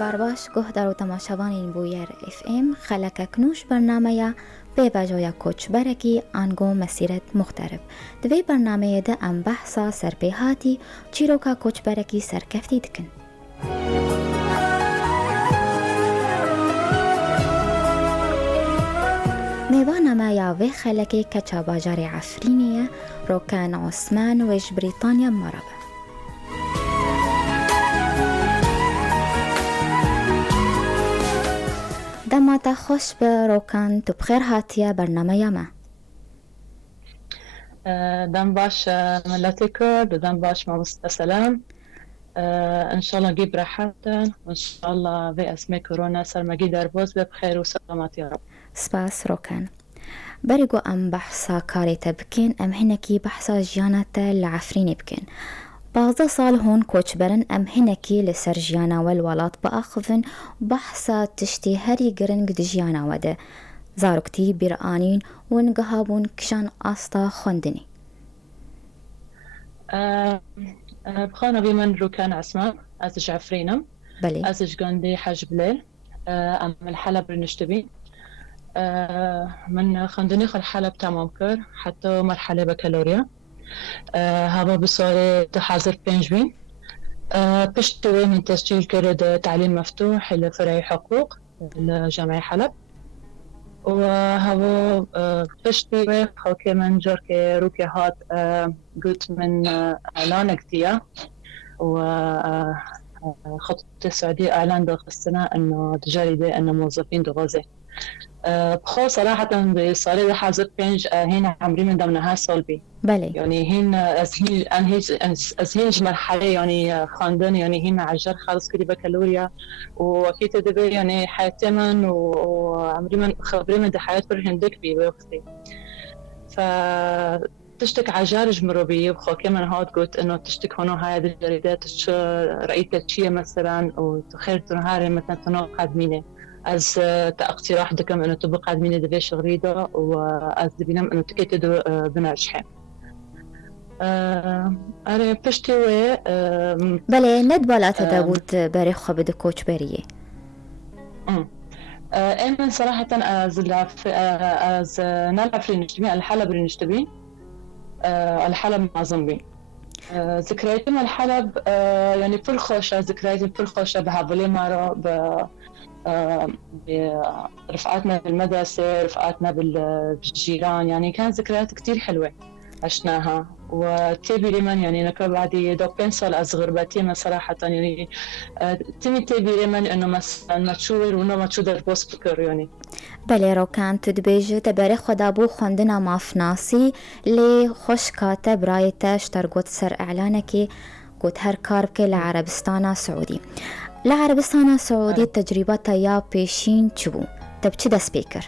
برباش گهدار و تماشاوان بویر اف ام خلک کنوش برنامه به بجای کوچ برکی آنگو مسیرت مخترب دوی برنامه ده ام بحثا سرپیهاتی چیروکا کوچ برکی سرکفتی دکن. میوانما یا و خلکی کچا باجار عفرینیه روکان عثمان وش بریتانیا مرابه. دمتا خوش به روکان تو بخیر هاتیه برنامه ما. دم باش ملتی کرد و دم باش مبسط سلام. ان شاء الله نجيب راحتنا وان شاء الله في اسماء كورونا سرمجي دربوز بخير وسلامات يا رب. سپاس روکان. برگو ام بحثا کاری تبکن ام هنکی بحثا جیانت العفرینی بکن. بعض سال هون کوچ برن ام هنکی لسر جیانا والولات بأخذن بحثا تشتی هری گرنگ دی جیانا وده زارکتی بیرانین ونگهابون کشان آستا خوندنی. بخانا بمن روكان عثمان ازج عفرينم بله ازج قندي حج بليل ام الحلب رنشتبين من خندنيخ الحلب تمام كر حتى مرحلة بكالوريا هذا بصورة تحاضر بينجبين بشتوي من تسجيل كرد تعليم مفتوح لفرع حقوق الجامعة حلب وهذا بشتوي خوكي من جرك روكي هات قلت من إعلان كتير وخطة السعودية إعلان داخل السنة إنه تجاري إنه موظفين دغازة بخو صراحة بصاري حاضر بينج هنا عمري من ضمنها صلبي. بله يعني هنا أزهيج مرحلة يعني خاندن يعني هنا عجر خالص كده بكالوريا وأكيد تدبي يعني حياتي من وعمري من خبري من ده حياة برهندك بي بوقتي. تشتك عجارج مروبية بخو كمان هاد قلت إنه تشتك هنا هاي الجريدات رأيت تشيء مثلا وتخير تنهاري مثلا تناقض مينه. از تقتراح دكم انه تبقى ادمين دبي شغريده واز دبينم انه تكيتدو بنرجحه انا بشتوي بله ند بالا تدابوت بري خبد کوچ بریه. ايمن صراحه از نلعب في نجتمي الحلب رنجتبي الحلب مع زنبي ذكرياتي مع الحلب يعني كل خوشه ذكرياتي كل خوشه بهافلي مارو رفقاتنا بالمدرسة رفقاتنا بالجيران يعني كانت ذكريات كتير حلوة عشناها وتيبي لمن يعني نكبر بعدي دوك بنسل أصغر باتيما صراحة يعني تيبي لمن إنه مثلا ما تشور وإنه ما تشودر بوس بكر يعني. بله روکان تدبیج تبری خدا بو خوندنا مافناسی لی خوش کاتب رایتش ترگوت سر اعلانه که گوت هر کار که لعربستان سعودی. لعربستان السعودي تجربتها يا بيشين تشبو تبتشي دا سبيكر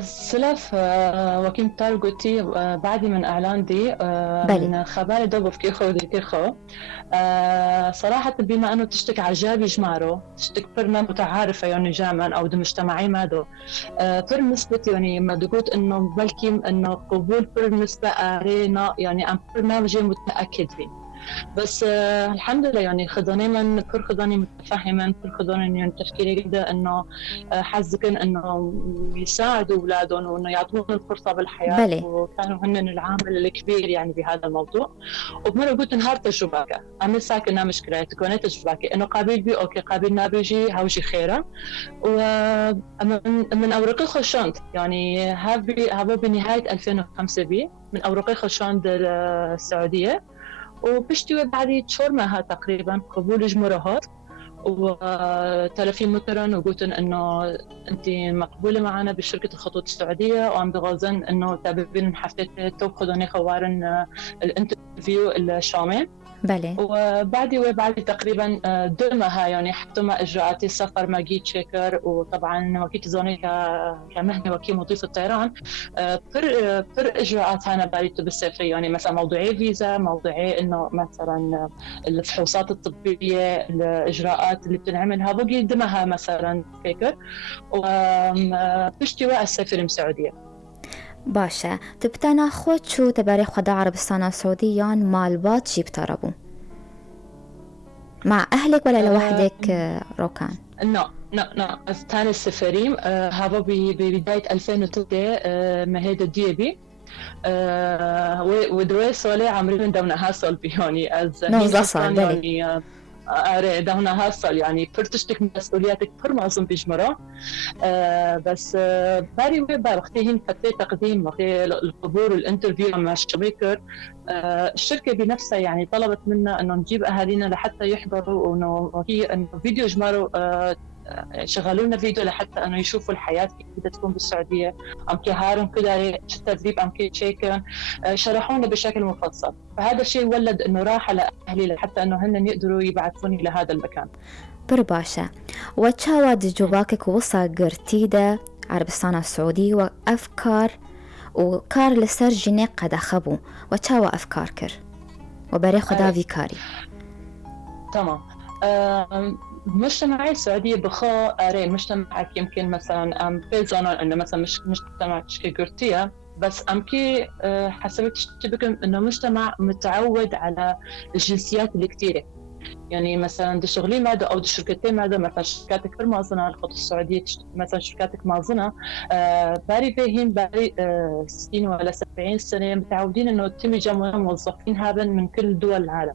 سلف وكيم تارجوتي بعد من اعلان دي من خبالي دوبو في كيخو ودي كيخو صراحة بما انه تشتك عجابي جمارو تشتك فرنا متعارفة يعني جاما او دو مجتمعي مادو فر نسبة يعني ما دقوت انه بلكي انه قبول فر نسبة ارينا يعني ام برنامجي متأكد فيه بس الحمد لله يعني خدوني من كل خدوني متفهما كل خدوني يعني تفكيري جدا انه حزكن انه يساعدوا اولادهم وانه يعطوهم الفرصه بالحياه بلي. وكانوا هن العامل الكبير يعني بهذا الموضوع وبمره قلت نهار تجربك عم ساكنه مشكله تكون تجربك انه قابل بي اوكي قابلنا بيجي هاوجي خيره ومن اوراقي خشنت يعني هذا بنهايه 2005 بي من اوراقي خشنت السعوديه وبشتوي بعدي تشورمها تقريبا قبول جمرهات وتلفين مترن وقلتن انه انت مقبوله معنا بشركه الخطوط السعوديه وعم بغازن انه تابعين حفله تاخذوني خوارن الانترفيو الشامل بله وبعدي تقريبا دمها يعني حتى ما اجراءات السفر ما جيت شكر وطبعا وكيت زوني كمهنه وكيل مضيف الطيران بر اجراءات انا بريت بالسفر يعني مثلا موضوعي فيزا موضوعي انه مثلا الفحوصات الطبيه الاجراءات اللي بتنعملها بقي دمها مثلا فكر وبشتوى السفر السعوديه باشه تبتنا خود شو تباري خدا عربستان السعودية مالبات جيب تربو مع أهلك ولا لوحدك روكان؟ لا ثاني السفريم هذا ببداية 2003 مهيدا ديبي ودوي سولي عمرين دونا هاسل بيوني از يعني دونا هاسل يعني فرتشتك مسؤولياتك فرمازم بيجمرة بس باري وقتين فترة تقديم وقت القبول والانترفيو مع الشميكر الشركة بنفسها يعني طلبت منا انه نجيب اهالينا لحتى يحضروا وانه فيديو جمارو شغلوا لنا فيديو لحتى انه يشوفوا الحياه كيف بدها تكون بالسعوديه ام كهارم كده التدريب ام كي تشيكن شرحوا لنا بشكل مفصل فهذا الشيء ولد انه راحه لاهلي لحتى انه هن يقدروا يبعثوني لهذا المكان برباشا وتشاود جوباكك وصا قرتيدا عربستان السعودي وافكار وكار لسر جني قد خبو وتشاوى افكار كر وبري خدا فيكاري تمام مجتمعي السعودية بخو أري مجتمعك يمكن مثلا أم بيزانا إنه مثلا مش مجتمع تشكي قرتية بس أمكي حسبت تشبكم إنه مجتمع متعود على الجنسيات الكتيرة يعني مثلا دي شغلي ماذا أو دي شركتين ماذا مثلا شركاتك في المازنة الخطوط السعودية مثلا شركاتك مازنة باري فيهن باري 60 ولا 70 سنة متعودين إنه تم جمع موظفين هذا من كل دول العالم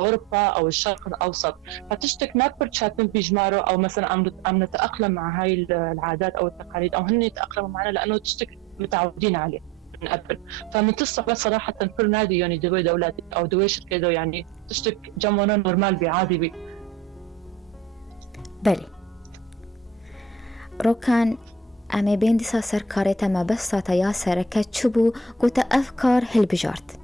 أوروبا أو الشرق الأوسط فتشتك ما برشاتن بيجمارو أو مثلا أم نتأقلم مع هاي العادات أو التقاليد أو هن يتأقلموا معنا لأنه تشتك متعودين عليه من قبل فمن تصعب صراحة في نادي يعني دوي دولاتي أو دوي شركة دو يعني تشتك جمعنا نورمال بعادي بي بلي روكان أمي بين ديسا سركاريتا ما بس تيا سركة تشبو قوت أفكار هالبجارت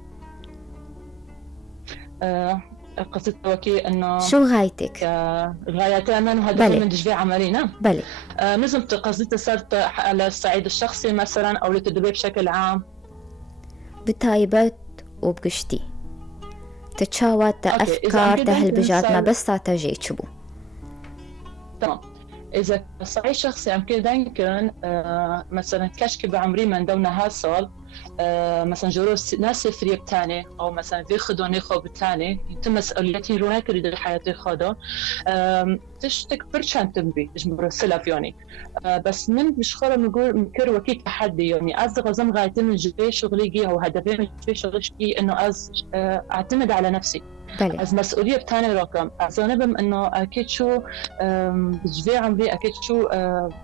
قصة وكي إنه شو غايتك؟ غايتي أنا وهذا من تجفي عملينا بلي نزمت قصتي صارت على الصعيد الشخصي مثلا أو للتدريب بشكل عام بتايبت وبقشتي تتشاوت أفكار تهالبجارت ما بس تجي تشبو تمام إذا صعيد شخصي يمكن دايما مثلا كشكي بعمري من دونا هاسول مثلا جروس ناس سفرية بتاني أو مثلا في خدوني خو بتاني يتم مسؤوليتي رواك اللي حياتي خدو تشتك برشان تنبي تجمرو سلف يعني بس من مش خرا نقول مكر وكيد تحدي يعني أز غزم غايتي من جبي شغلي جي أو هدفي من جبي شغلي شكي إنه أز أعتمد على نفسي بلي. از مسؤولية بتاني رقم أظن إنه أكيد شو بجبي عمري أكيد شو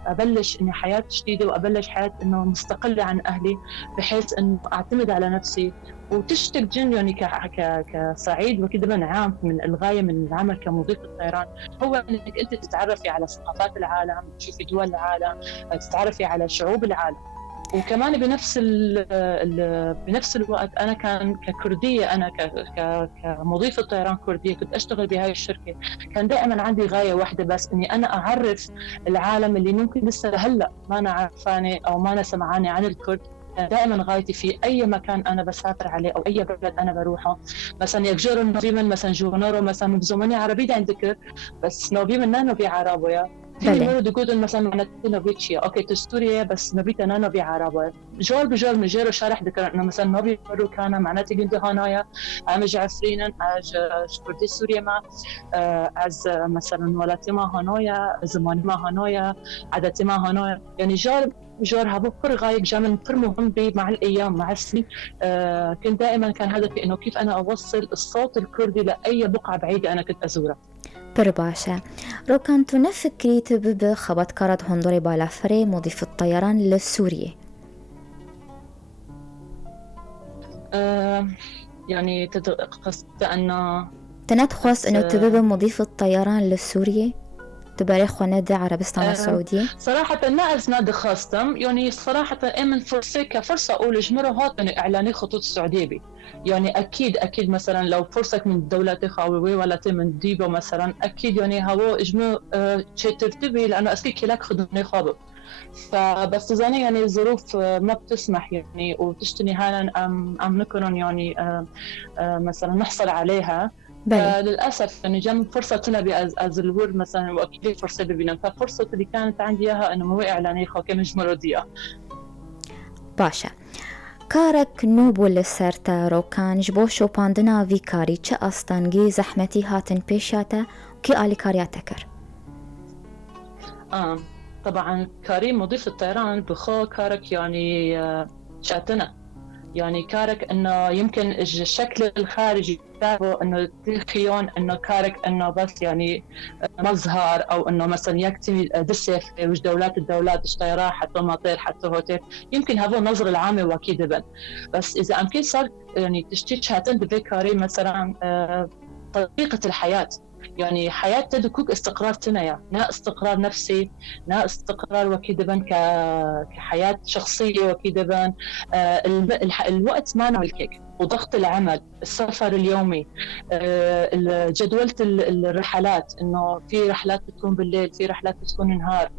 أبلش إني حياة جديدة وأبلش حياة إنه مستقلة عن أهلي بحيث إنه أعتمد على نفسي وتشتك جن يعني كصعيد وكذا من عام من الغاية من العمل كمضيف الطيران هو إنك أنت تتعرفي على ثقافات العالم تشوفي دول العالم تتعرفي على شعوب العالم وكمان بنفس الوقت أنا كان ككردية أنا كمضيفة طيران كردية كنت أشتغل بهاي الشركة كان دائما عندي غاية واحدة بس إني أنا أعرف العالم اللي ممكن لسه هلأ ما أنا عارفاني أو ما أنا سمعاني عن الكرد دائما غايتي في أي مكان أنا بسافر عليه أو أي بلد أنا بروحه مثلا يكجر النوبي من مثلا جونورو مثلا بزماني عربي ده عندك بس نوبي من نوبي عربية تيجي مرة تقول مثلا معناتها نوبيتشيا أوكي تستوريا بس نوبيتا أنا نوبي عربية جور بجور من جيرو شارح ذكر إنه مثلا نوبي مرة كان معناتها جند هانايا أمج عفرينا أج شكردي سوريا ما از مثلا ولاتي ما هانويا زمان ما هانويا عادتي ما هانويا يعني جور هذا فر غايب جامن فر مهم بي مع الأيام مع السنين كنت دائما كان هدفي إنه كيف أنا أوصل الصوت الكردي لأي بقعة بعيدة أنا كنت أزورها برباشا روكان تنفكري تبب خبط كارد هندوري بالافري مضيف الطيران لسوريا يعني قصد أنه تنتخص أنه تبب مضيف الطيران لسوريا تباريخ ونادي عربستان السعودية صراحة لا أزناد خاصتم يعني صراحة إمن فرصة كفرصة أول جمرة هاتني إعلاني خطوط السعودية بي يعني أكيد مثلا لو فرصة من دولة خاوي ولا من ديبو مثلا أكيد يعني هو إجمع شيء ترتبي لأنه أسكي كلاك خدني خابب فبس زاني يعني الظروف ما بتسمح يعني وتشتني هانا أم نكرن يعني مثلا نحصل عليها للأسف إنه جم فرصة تنبي از الورد مثلا وأكيد فرصة ببينا ففرصة اللي كانت عندي إياها إنه هو إعلاني خاكي مش مرضية باشا كارك نوبو لسرتا روكان جبوشو باندنا في كاري چه أستانجي زحمتي هاتن بيشاتا كي آلي كارياتكر؟ طبعا كاري مضيف الطيران بخو كارك يعني شاتنا يعني كارك انه يمكن الشكل الخارجي تاعه انه تخيون انه كارك انه بس يعني مظهر او انه مثلا يكتمي دسف وش الدولات اشتيراه حتى مطير حتى هوتيل يمكن هذا النظر العامة واكيد بن بس اذا امكن صار يعني تشتيت شاتن بكاري مثلا طريقة الحياة يعني حياة تدكوك استقرار تنايا نا استقرار نفسي نا استقرار وكيدبن كحياة شخصية وكيدبن الوقت ما نملكك وضغط العمل السفر اليومي جدولة الرحلات انه في رحلات بتكون بالليل في رحلات بتكون نهار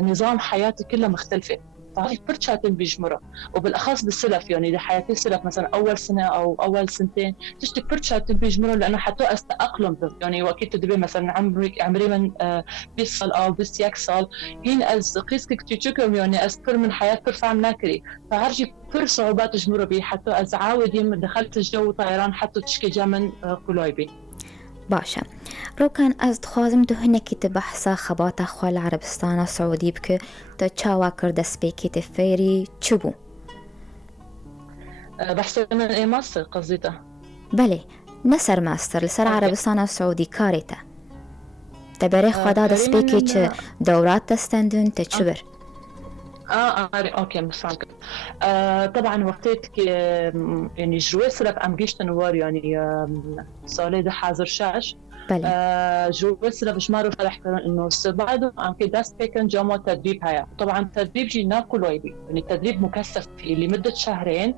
نظام حياتي كلها مختلفة فهي برشاتين بيجمرة وبالأخص بالسلف يعني لحياتي السلف مثلا أول سنة أو أول سنتين تشتي برشاتين بيجمرة لأنه حتى أستأقلم يعني وأكيد تدري مثلا عمري من 20 سال أو 21 سال هين أز قيسك تيجيكم يعني أذكر من حياة برفع ناكري فهرجي كل صعوبات جمرة بي حتى أزعاود يوم دخلت الجو طيران حتى تشكي جامن قلوبي باشا روكان از دخوازم تو هنکی تبحثا خباتا خوال عربستان سعودی بکه تا چاوا کرده سپیکی تفیری چبو؟ بحث من اي ماستر قصديته بله نسر ماستر لسر عربستان سعودي كاريتا تبري خدا دا سبيكي چه دورات تستندن تشبر اوكي مفهمك طبعا وقتك يعني جروي سلف ام جيشتن وار يعني سالي ده حاضر شاش جروي سلف جمارو فرح انه بعده ام كي داست بيكن جامو تدريب هيا طبعا تدريب جينا كلويبي يعني تدريب مكثف فيه لمده شهرين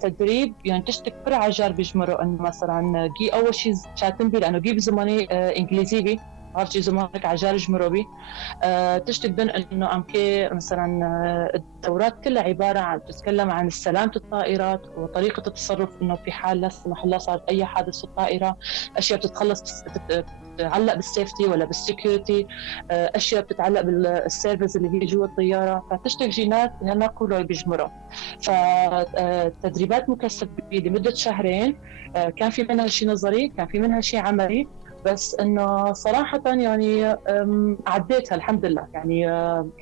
تدريب يعني تشتك برع جار بيجمروا انه مثلا جي اول شيء شاتن بي لانه جيب زماني انجليزي بي عرفتي زمانك عجارج مروبي تشتك بين انه امكي مثلا الدورات كلها عباره عن تتكلم عن سلامه الطائرات وطريقه التصرف انه في حال لا سمح الله صار اي حادث في الطائره اشياء بتتخلص بتتعلق بالسيفتي ولا بالسكيورتي اشياء بتتعلق بالسيرفيس اللي هي جوا الطياره فتشتك جينات هنا كله بيجمروا فتدريبات مكثفه لمده شهرين كان في منها شيء نظري كان في منها شيء عملي بس انه صراحه يعني عديتها الحمد لله يعني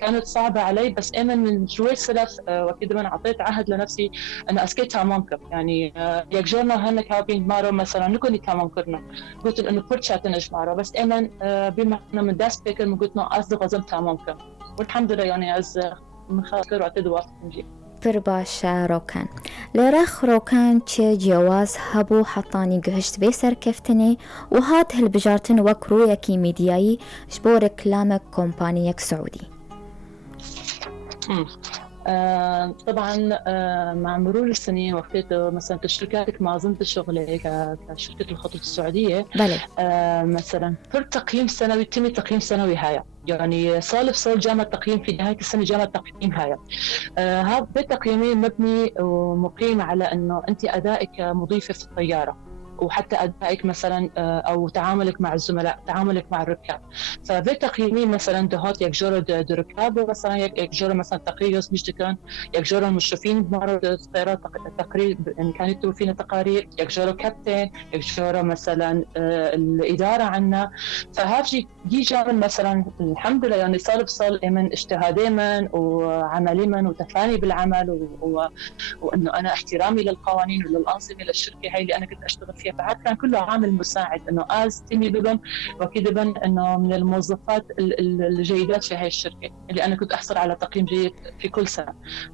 كانت صعبه علي بس امن من شوي سلف واكيد من اعطيت عهد لنفسي انه اسكتها ممكن يعني يك جورنا هنك هابين مارو مثلا نكوني كممكن قلت انه فرشات نجمعه بس امن بما انه من داس بيكر قلت انه اصدق غزمتها ممكن والحمد لله يعني از من خاطر وعتد وقت نجي پر باشا روكان لرخ روكان چه جواز هبو حطاني قهشت بيسر كفتني وهات هالبجارتن وكرو يكي ميدياي جبور كلامك كومبانيك سعودي طبعا مع مرور السنين وقت مثلا شركاتك ما ظنت شغلك كشركة الخطوط السعودية مثلا كل تقييم سنوي يتم تقييم سنوي هاي يعني صار جامعة تقييم في نهاية السنة جامعة تقييم هاي هذا التقييمي مبني ومقيم على انه انت ادائك مضيفة في الطيارة وحتى أدائك مثلا أو تعاملك مع الزملاء تعاملك مع الركاب فبتقييمي مثلا دهات يكجور الركاب مثلا يكجور مثلا تقرير مشتكن يكجور المشرفين مرة الطيارات تقرير إن كانت فينا تقارير يكجور كابتن يكجور مثلا الإدارة عنا فهاجي جامل مثلا الحمد لله يعني صار من اجتهادي من وعملي من وتفاني بالعمل وإنه أنا احترامي للقوانين وللأنظمة للشركة هاي اللي أنا كنت أشتغل فيها فهذا كان كله عامل مساعد انه تيمي ببن واكيد بن انه من الموظفات الجيدات في هاي الشركه اللي انا كنت احصل على تقييم جيد في كل سنه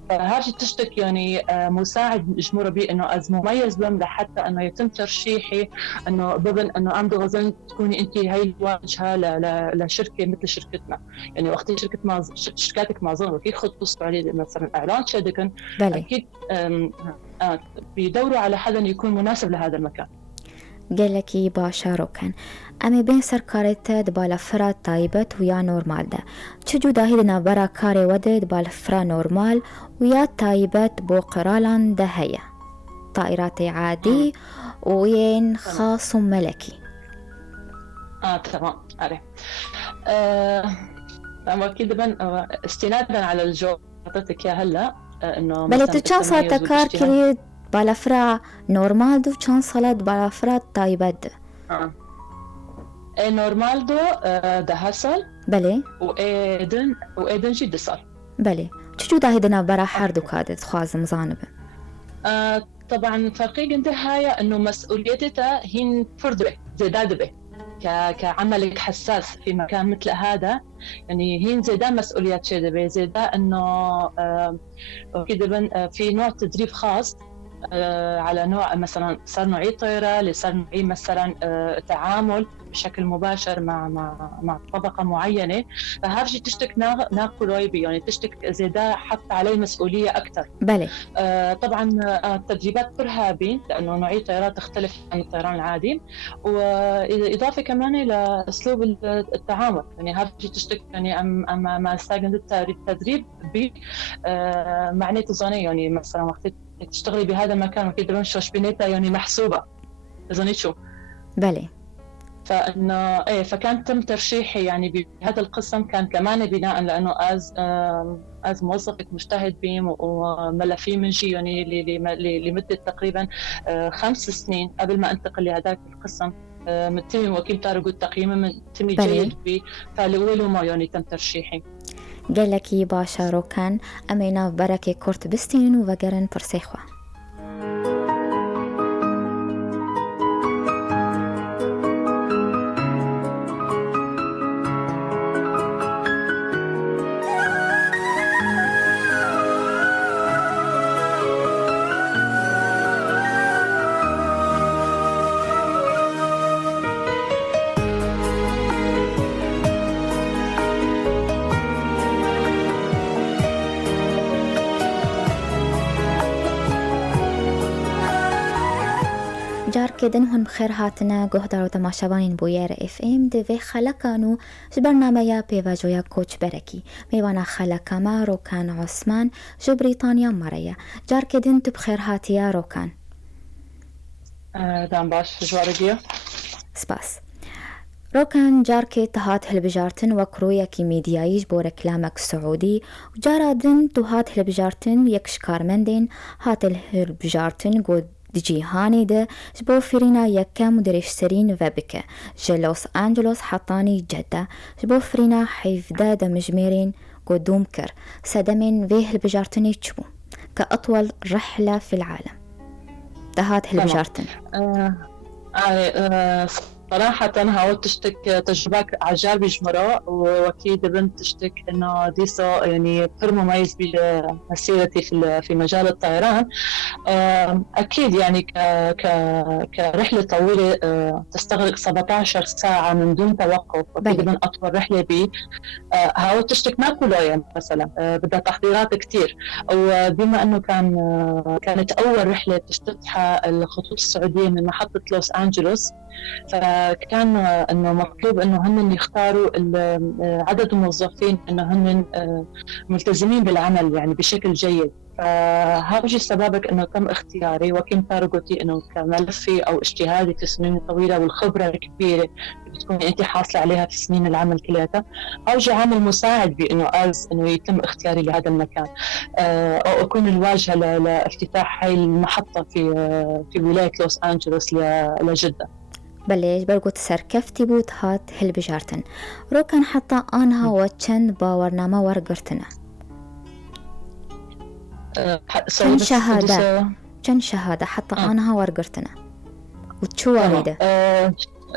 فهاجي تشتك يعني مساعد جمهور بي انه مميز بن لحتى انه يتم ترشيحي انه ببن انه عنده غزن تكوني انت هاي الواجهه لشركه مثل شركتنا يعني وقت شركاتك ما ظن اكيد خطوط السعوديه مثلا اعلان شدكن اكيد بيدوروا على حدا يكون مناسب لهذا المكان قالكي باشا روكن أمي بين سركارته دبالا فرا تايبت ويا نورمال ده چجو داهيدنا برا كاري وده دبالا فرا نورمال ويا تايبت بو قرالان ده هيا طائرات عادي وين خاص ملكي تمام عليه أكيد بن استنادا على الجو عطيتك يا هلا انه بله مثلا تو چند سال تکار کرید بالافرا نورمال دو چند سالت بالافرا تایبد نورمال دو 10 سال بله وإيدن جي 10 سال بله چجو داهدنا برا هر دو كادت خوازم زانبه طبعا فرقي عند هاي انه مسؤوليتها هي فرض زيادة به كعملك حساس في مكان مثل هذا، يعني هي زيادة مسؤوليات شدة زيادة انه كده في نوع تدريب خاص على نوع مثلا صار نوعية طائرة اللي صار نوعية مثلا تعامل بشكل مباشر مع طبقة معينة، فهذا تشتك ناقل رايبي يعني تشتك زيادة حط عليه مسؤولية أكثر. بله طبعا التدريبات برهابي لأنه نوعية طيارات تختلف عن الطيران العادي، وإضافة كمان إلى أسلوب التعامل، يعني هذا تشتك يعني أما ما استاجن التدريب معناته زاني يعني مثلا وقت تشتغلي بهذا المكان وكده بنشوش بنيتها يعني محسوبة زاني شو بله فإنه فكان تم ترشيحي يعني بهذا القسم كان كمان بناء لأنه از موظفة مجتهد بهم وملفي من جي يعني لمدة تقريبا 5 سنين قبل ما انتقل لهذاك القسم من تمي وكيل طارق التقييم من تمي جيد بي فالأول ما يعني تم ترشيحي قالكي باشا روكان أمينا بركة كورت بستين وفقرن برسيخوة جار كدن هون بخير هاتنا گهدار و تماشاوانین بویر اف ام دوی خلقانو برنامه پیواجویا کوچ برکی میوانا خلقاما روکان عثمان جو بريطانيا مريا جار كدن تو بخير هاتيا روكان دام باش جوارجيا سپاس روكان جاركي تهات هلبجارتن وكرويا كي ميديايش بو ركلامك سعودي وجارادن تهات هلبجارتن يكش كارمندين هات الهلبجارتن قد دجي هاني ده جبو فرينا يكا مدرش سرين وبكة جلوس أنجلوس حطاني جدة جبو فرينا حيف دا مجميرين قدوم كر سدمين فيه البجارتني تشبو كأطول رحلة في العالم دهات هالبجارتن صراحة هاو تشتك تجربة عجال بجمرة وأكيد بنت تشتك إنه ديسو يعني كثير مميز بمسيرتي في مجال الطيران. أكيد يعني كرحلة طويلة تستغرق 17 ساعة من دون توقف، أكيد من أطول رحلة بي هاو تشتك ما كله يعني مثلا بدها تحضيرات كتير، وبما إنه كانت أول رحلة تفتتحها الخطوط السعودية من محطة لوس أنجلوس، فكان انه مطلوب انه هن يختاروا عدد الموظفين انه هن ملتزمين بالعمل يعني بشكل جيد. فهذا سببك انه تم اختياري وكم تارجتي انه كملفي او اجتهادي في السنين الطويله والخبره الكبيره اللي بتكون انت حاصله عليها في سنين العمل كلها، اوجه عامل مساعد بانه انه يتم اختياري لهذا المكان او اكون الواجهه لافتتاح هاي المحطه في ولايه لوس أنجلوس لجده. بلش برقوت سركفتي بود هات هلبجارتن روكان حتى آنها وچند باورنامه ورقرتنا چند شهادة حتى آنها ورقرتنا وتشو والده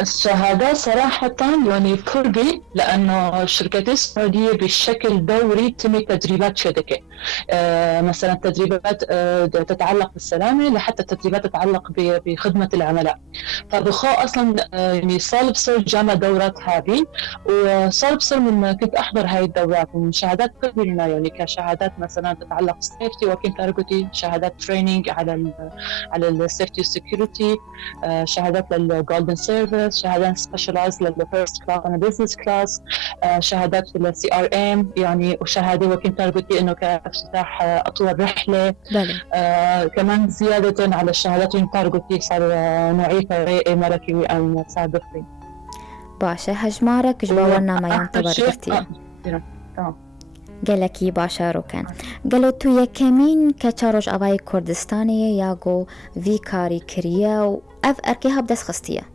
الشهادة صراحة يعني كربي لأنه الشركات السعودية بشكل دوري تمي تدريبات شدكة مثلا تدريبات تتعلق بالسلامة لحتى تدريبات تتعلق بخدمة العملاء. فبخو أصلا يعني صالب صار جامع دورات هذه وصالب صار من كنت أحضر هاي الدورات من شهادات كربي لنا يعني كشهادات مثلا تتعلق بالسيفتي وكنت أرجوتي شهادات ترينينج على السيفتي والسكيورتي شهادات للجولدن سيرفيس شهادات سبيشالايز للفيرست كلاس وبزنس كلاس شهادات في السي ار ام يعني وشهاده وكنت تارجتي انه كافتتاح اطول رحله كمان زياده على الشهادات اللي تارجتي صار نوعيه ملكي وان سابقين باشا هجمارك جبورنا ما ينتظر كتير گەلێکی باشە ڕووکەن گەلۆ تو یەکەمین کە چاڕۆژ ئەوای کوردستانیە یاگۆ وی کاری کردیە و ئەف ئەرکێ هەب دەست خستیە.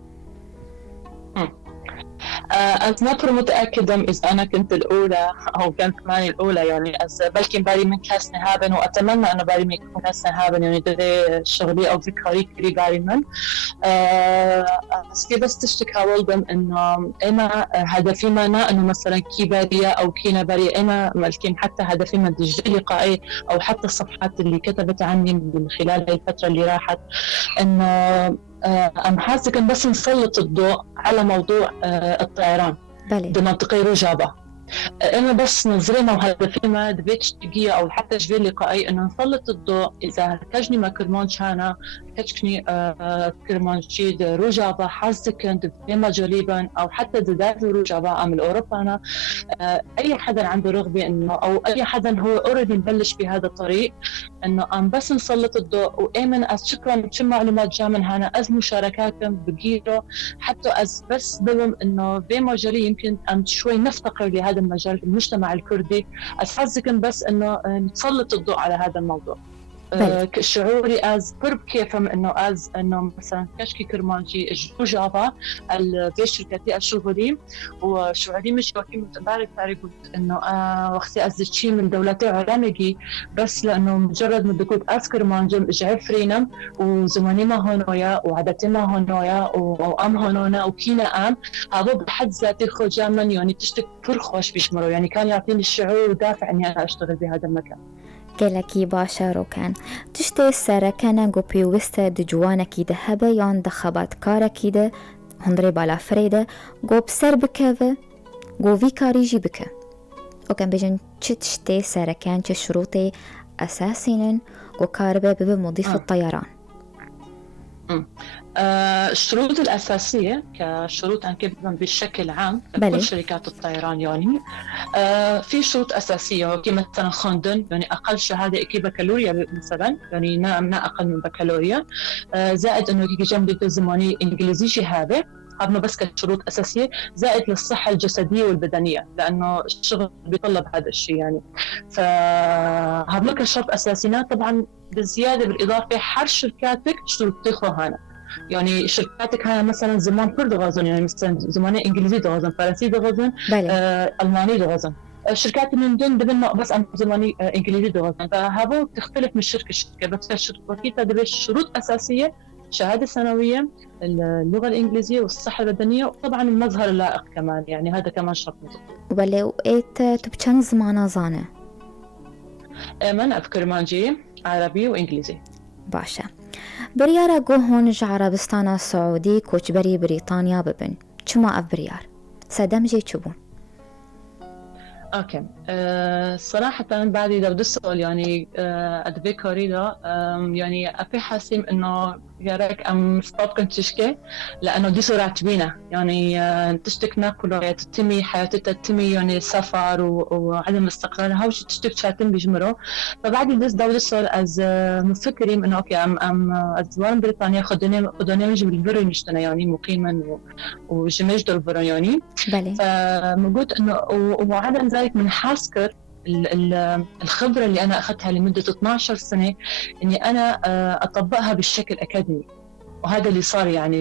أنا متأكدة إذا أنا كنت الأولى أو كانت معي الأولى يعني بلكي بالي من كاس نهابن وأتمنى أنه بالي من كاس نهابن يعني ده شغلي أو ذكري كري بالي من بس تشتكى والدم إنه إما هدفي ما إنه مثلا كيبارية أو كينا بارية إما ملكين حتى هدفي ما تجي لقائي أو حتى الصفحات اللي كتبت عني من خلال هاي الفترة اللي راحت إنه أنا حاسة كان بس نسلط الضوء على موضوع الطيران بمنطقة رجابة. أنا بس نظرنا وهدفنا دبيتش تجيه أو حتى جبير لقائي إنه نسلط الضوء إذا كجني ما كرمانشانا كجني كرمانشيد رجابة حاسة كنت بما جريبا أو حتى زداد رجابة من أوروبانا أي حدا عنده رغبة إنه أو أي حدا هو أوريدي نبلش بهذا الطريق إنه بس نسلط الضوء وآمن شكرا شو معلومات جا من هنا أز مشاركاتكم بجيرو حتى أز بس بلهم إنه بمجالي يمكن أن شوي نفتقر لهذا المجال في المجتمع الكردي أسحزكم بس إنه نسلط الضوء على هذا الموضوع. شعوري از قرب كيفهم انه مثلا كشكي كرمانجي جوجابا في شركتي الشغلي وشعوري مش وكيل بعرف قلت انه وقتي ازتشي من دولتي علامجي بس لانه مجرد ما دكوت اذكر مانجم جعفرينا وزماني ما هونويا وعدتي ما هونويا وام هونونا وكينا ام هذا بحد ذاتي خجاما يعني تشتك فرخوش بيشمرو يعني كان يعطيني الشعور ودافع اني انا اشتغل بهذا المكان. گەلێکی باشە ڕووکەن تشتێ سەرەکەنە گۆ پێویستە دجوانێکی دەهەبە یان دەخەبات کارێکی دە هەندڕێ بالافرێدە گۆ بسەر بکەوە گۆڤی کاریژی بکە ئۆکەم بێژن چ تشتێ سەرەکەن چه شروطێ ئەساسینن گۆ کاربە ببە مضيف الطيران. الشروط الأساسية كشروط أنكبهم بشكل عام كل شركات الطيران يعني في شروط أساسية وكي مثلا خندن يعني أقل شهادة إكي بكالوريا مثلا يعني ما أقل من بكالوريا زائد أنه كي جنب الزماني إنجليزي شهادة هذا بس كشروط أساسية زائد للصحة الجسدية والبدنية لأنه الشغل بيطلب هذا الشيء يعني فهذا كشرط أساسي طبعا بالزيادة بالإضافة حر شركاتك شروط تاخذها هنا يعني شركاتك هاي مثلا زمان كل دغازن يعني مثلا زماني إنجليزي دغازن فرنسي دغازن ألماني دغازن الشركات من دون بدنا بس عن زماني إنجليزي دغازن فهذا تختلف من شركة لشركة بس الشركات هذه شروط أساسية شهادة سنوية اللغة الإنجليزية والصحة البدنية وطبعا المظهر اللائق كمان يعني هذا كمان شرط مهم. ولو إيت تبچن زمانة زانة؟ من أفكرمانجي عربي وإنجليزي. باشا بريارة جو هون عربستان السعودي كوچبري بريطانيا ببن چما أف بريار سادم جي چبون؟ اوكي صراحة بعد إذا بدي أسأل يعني أدبي كوريدا يعني أفي حاسم إنه يا ريك أم ستوب كنت تشكي لأنه دي سرعة بينا يعني تشتك ناكله تتمي حياتها تتمي يعني سفر وعدم استقرار هاوش تشتك شاتم بيجمرو فبعد دس دولة صار از مفكري إنه أوكي أم أزوان بريطانيا خدوني مش بالبرو نشتنا يعني مقيما وجميج دول برو يعني فموجود إنه وعدم ذلك من حاسكر الخبرة اللي أنا أخذتها لمدة 12 سنة إني أنا أطبقها بالشكل أكاديمي وهذا اللي صار يعني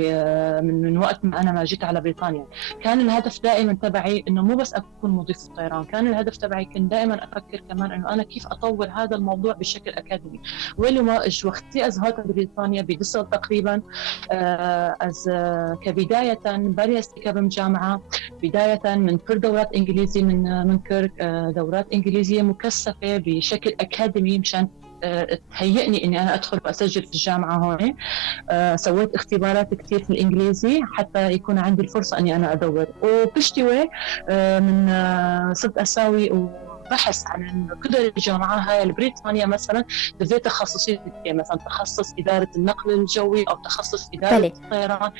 من وقت ما جيت على بريطانيا كان الهدف دائما تبعي إنه مو بس أكون مضيف الطيران كان الهدف تبعي كان دائما أفكر كمان إنه أنا كيف أطور هذا الموضوع بشكل أكاديمي واللي ما وقتي أزهرت بريطانيا بدسل تقريبا كبداية بري استكاب من جامعة بداية من كر دورات إنجليزي من كر دورات إنجليزية مكثفة بشكل أكاديمي مشان تهيئني إني أنا أدخل وأسجل في الجامعة هون سويت اختبارات كتير في الإنجليزي حتى يكون عندي الفرصة إني أنا أدور وبشتوي من صرت أساوي وبحث عن قدر الجامعة هاي البريطانية مثلا بدي تخصصي مثلا تخصص إدارة النقل الجوي أو تخصص إدارة الطيران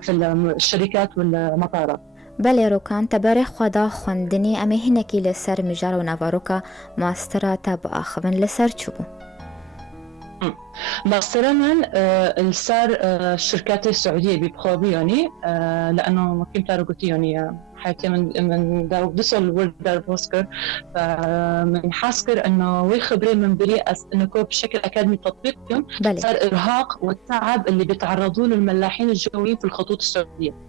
في الشركات والمطارات. بله روکان تباره خدا خوندنی اما هنکی لسر مجار و نواروکا ماسترا تب آخوان لسر چوبو؟ مؤخرا صار الشركات السعودية بيبقوا بيوني لأنه ممكن تارجتي يعني حياتي من داو بدسل وردر بوسكر فمن حاسكر إنه ويخبري من بريء إنه بشكل أكاديمي تطبيقهم صار إرهاق والتعب اللي بيتعرضوا له الملاحين الجويين في الخطوط السعودية.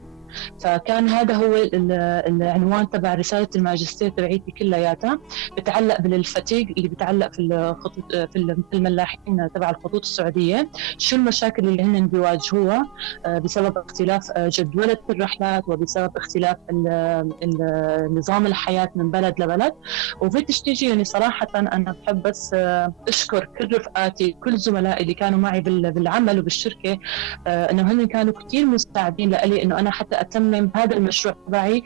فكان هذا هو العنوان تبع رسالة الماجستير تبعيتي كلياتها، بتعلق بالفتيق اللي بتعلق في الخطوط في الملاحين تبع الخطوط السعودية، شو المشاكل اللي هن بيواجهوها بسبب اختلاف جدولة الرحلات وبسبب اختلاف نظام الحياة من بلد لبلد. وفي تشتيجي يعني صراحة أنا بحب بس أشكر كل رفقاتي كل زملائي اللي كانوا معي بالعمل وبالشركة إنه هن كانوا كتير مساعدين لي إنه أنا حتى أتمم هذا المشروع تبعي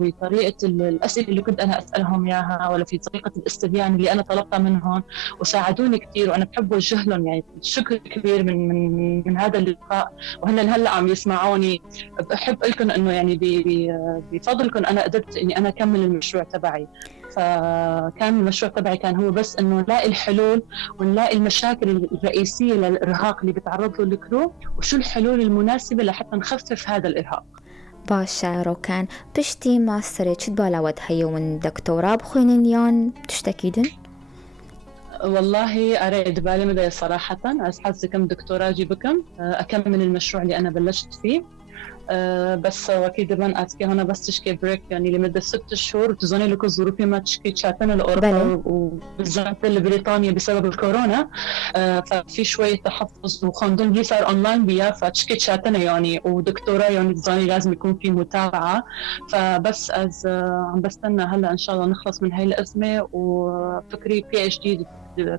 بطريقة الأسئلة اللي كنت أنا أسألهم إياها ولا في طريقة الاستبيان اللي أنا طلبتها منهم، وساعدوني كتير وأنا بحب أوجه لهم يعني شكر كبير من هذا اللقاء. وهن هلا عم يسمعوني، بحب لكم إنه يعني بفضلكم أنا قدرت إني أنا أكمل المشروع تبعي. فكان المشروع تبعي كان هو بس إنه نلاقي الحلول ونلاقي المشاكل الرئيسية للإرهاق اللي بيتعرض له الكرو وشو الحلول المناسبة لحتى نخفف هذا الإرهاق. باشا روكان بشتي ماستري شد بالا ودهي ومن دكتوراه بخوينين يان تشتكيدن؟ والله أريد بالي مدى صراحة أسحز كم دكتوراه جيبكم أكمل المشروع اللي أنا بلشت فيه. بس أكيد بان أتكي هنا بس تشكي بريك يعني لمدة 6 شهور وتظني لك الظروفي ما تشكي شاتنا لأوروبا وبالذات لبريطانيا بسبب الكورونا. ففي شوية تحفظ وخندن دي صار أونلاين بيا فتشكي شاتنا يعني ودكتوراه يعني تظني لازم يكون في متابعة. فبس عم بستنى هلا إن شاء الله نخلص من هاي الأزمة وفكري PhD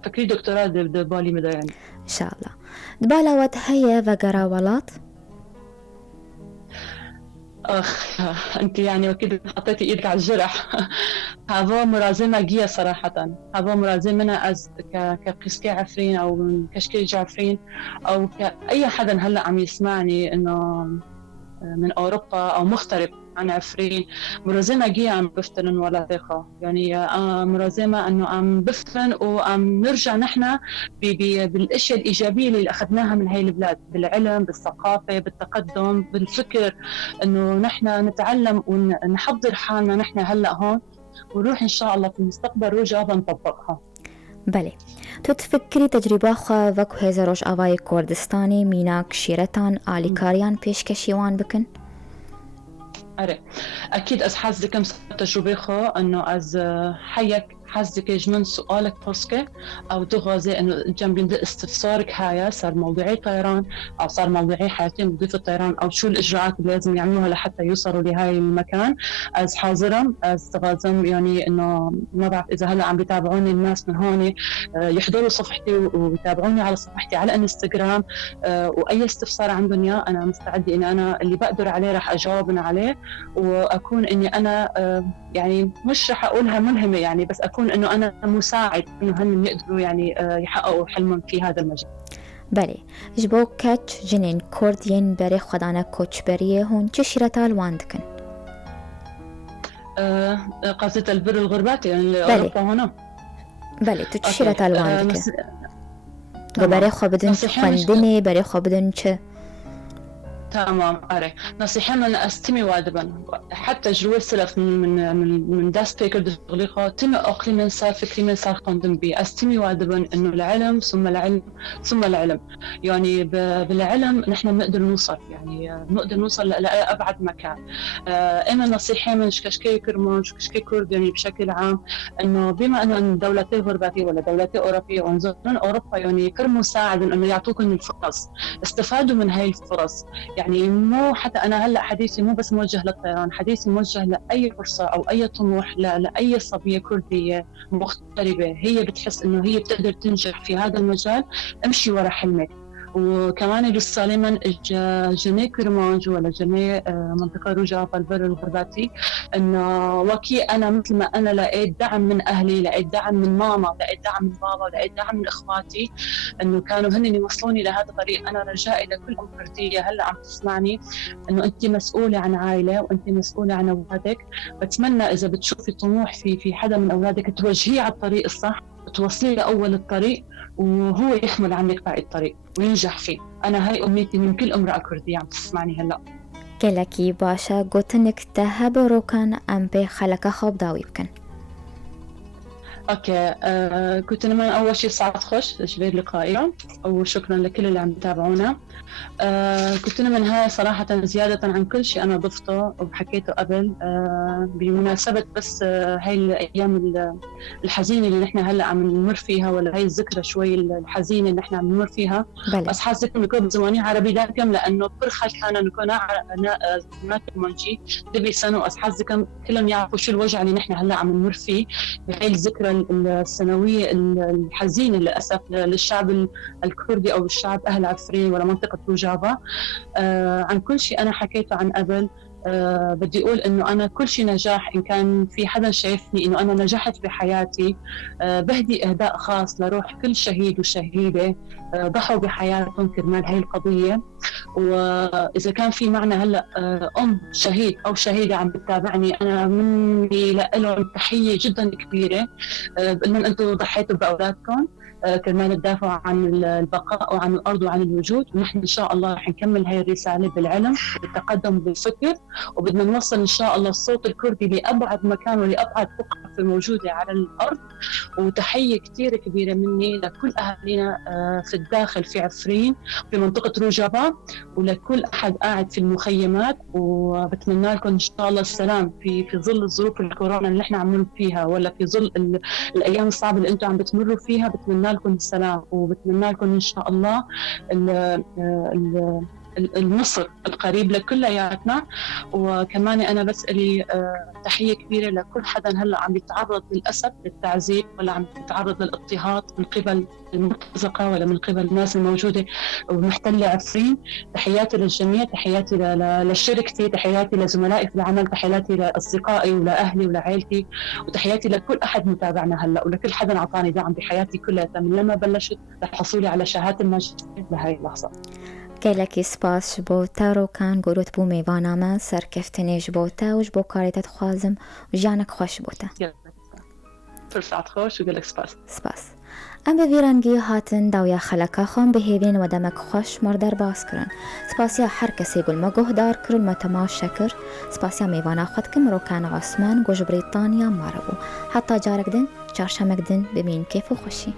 فكري دكتوراه دبالي مدى يعني إن شاء الله دبالا ودهي فقرا ولات. أنت يعني وكده حطيتي إيدك على الجرح. هذا مرازمة جية صراحة، هذا مرازمة أنا كقسكي عفرين أو كشكي جعفرين أو كأي حدا هلأ عم يسمعني إنه من أوروبا أو مغترب عن عفرين. مرازمة جي عم بفتن ولا ثقة يعني مرازمة أنه عم بفتن وعم نرجع نحن بالأشياء الإيجابية اللي أخذناها من هاي البلاد بالعلم بالثقافة بالتقدم بالفكر، أنه نحن نتعلم ونحضر حالنا نحن هلأ هون ونروح إن شاء الله في المستقبل رجع نطبقها. بله تتفكري تجربة خاوك هزروش أواي كردستاني ميناك شيرتان آلي كاريان بيش كشيوان بكن؟ أكيد أحس كم تجربة خو إنه از حيك حاسك من سؤالك بوسكة أو تغازي إنه جنب استفسارك هاي صار موضوعي طيران أو صار موضوعي حياتي مضيف الطيران أو شو الإجراءات اللي لازم يعملوها لحتى يوصلوا لهاي المكان. از حاضرة از تغازم يعني إنه ما بعرف إذا هلا عم بيتابعوني الناس من هون يحضروا صفحتي ويتابعوني على صفحتي على انستغرام وأي استفسار عندهم إياه أنا مستعدة إني أنا اللي بقدر عليه رح أجاوبنا عليه وأكون إني أنا يعني مش رح أقولها ملهمة يعني بس أكون إنه أنا مساعد إنه هن يقدروا يعني يحققوا حلمهم في هذا المجال. بله جبو كاتش جنين كوردين بري خدانا كوتش بريه هون تشيرتال واندكن قصة البر الغربات يعني أوروبا هنا. بله تشيرتال واندكن بري خو بدن خندني بري خو بدن چه تمام. أري نصيحة من أستمي وادبا حتى جروي سلف من داس بيكر دغليقة تم أقلي من صار فكري من صار قندم بي أستمي وادبا إنه العلم ثم العلم ثم العلم يعني بالعلم نحن بنقدر نوصل يعني بنقدر نوصل لأبعد مكان. إما نصيحة من كشكي كرمانش كشكي كرد يعني بشكل عام إنه بما إنه دولتي غرباتية ولا دولتي أوروبية وانزلن أوروبا يعني كرمساعد إنه يعطوكم الفرص استفادوا من هاي الفرص. يعني مو حتى أنا هلأ حديثي مو بس موجه للطيران، حديثي موجه لأي فرصة أو أي طموح لأي صبية كردية مغتربة هي بتحس إنه هي بتقدر تنجح في هذا المجال. امشي ورا حلمك. وكمان للسالما جنيه كرمانج ولا جنيه منطقة رجع بالبر الغرباتي إنه وكي أنا مثل ما أنا لقيت دعم من أهلي لقيت دعم من ماما لقيت دعم من بابا لقيت دعم من إخواتي إنه كانوا هن يوصلوني لهذا الطريق. أنا رجائي لكل أم كردية هلا عم تسمعني إنه أنت مسؤولة عن عائلة وأنت مسؤولة عن أولادك. بتمنى إذا بتشوفي طموح في حدا من أولادك توجهيه على الطريق الصح توصلي لأول الطريق وهو يحمل عنك باقي الطريق وينجح فيه. أنا هاي أمنيتي من كل امرأة كردية عم تسمعني هلأ. كلكي باشا قوتنك تهب روكان أم بي خلك خوب داوي بكن. اوكي، كنت انا اول شيء سعد خوش جبير لقائي، وشكرا لكل اللي عم يتابعونا. كنت أنا من هاي صراحة زيادة عن كل شيء أنا ضفته وحكيته قبل، بمناسبة بس هاي الأيام الحزينة اللي نحن هلأ عم نمر فيها، ولا هاي الذكرى شوي الحزينة اللي نحن عم نمر فيها. بس حاسة نكون زماني عربي داكم، لأنه برخل كان نكون ناكل منجي دبي سنة، وأصحاب كلهم يعرفوا شو الوجع اللي نحن هلأ عم نمر فيه بهاي الذكرى السنوية الحزينة للأسف للشعب الكردي أو الشعب أهل عفرين ولا منطقة روجافا. عن كل شيء أنا حكيته عن قبل. بدي أقول إنه أنا كل شيء نجاح، إن كان في حدا شايفني إنه أنا نجحت بحياتي، بهدي إهداء خاص لروح كل شهيد وشهيدة ضحوا بحياتهم كرمال هاي القضية. وإذا كان في معنا هلأ أم شهيد أو شهيدة عم بتتابعني، أنا مني لهم تحية جدا كبيرة، بقول لهم أنتم ضحيتوا بأولادكم كرمال تدافعوا عن البقاء وعن الأرض وعن الوجود. ونحن إن شاء الله رح نكمل هاي الرسالة بالعلم بالتقدم بالفكر، وبدنا نوصل إن شاء الله الصوت الكردي لأبعد مكان ولأبعد بقعة موجودة على الأرض. وتحية كتير كبيرة مني لكل أهالينا في الداخل في عفرين في منطقة روجافا، ولكل أحد قاعد في المخيمات. وبتمنى لكم إن شاء الله السلام في ظل الظروف الكورونا اللي نحن عم نمر فيها، ولا في ظل الأيام الصعبة اللي أنتم عم بتمروا فيها. بتمنى لكم السلام، وبتمنى لكم إن شاء الله النصر القريب لكلياتنا. وكمان أنا بسألي تحية كبيرة لكل حدا هلأ عم يتعرض للأسف للتعذيب، ولا عم يتعرض للاضطهاد من قبل المرتزقة ولا من قبل الناس الموجودة ومحتلة عفرين. تحياتي للجميع، تحياتي لشركتي، تحياتي لزملائي في العمل، تحياتي لأصدقائي ولأهلي ولعائلتي، وتحياتي لكل أحد متابعنا هلأ، ولكل حدا عطاني دعم بحياتي كلها من لما بلشت لحصولي على شهادة الماجستير لهي اللحظة. كلكي سپاس بۆ تاڕۆکان گۆرت بوو میوانامە سەرکەفتنێژ بۆتە وش بۆ کارێتت خوازم و ژیانك خۆش بۆتە. فرصات خوش وقالك سپاس. ئەم بە ڤیرانگی هاتن داویا خەلەکە خۆم بهێوین و دەمەک خۆش مەردەر باس کردن. سپاسیا هەر کەسێ گولمە گۆهدار کرد مەتەما شەکر. سپاسیا میوانە خۆتکە مرۆکان عوسمان گۆژ بریتانیا مارە بوو. حتا جارێک دن چارشەمەک دن ببین کێف و خۆشی.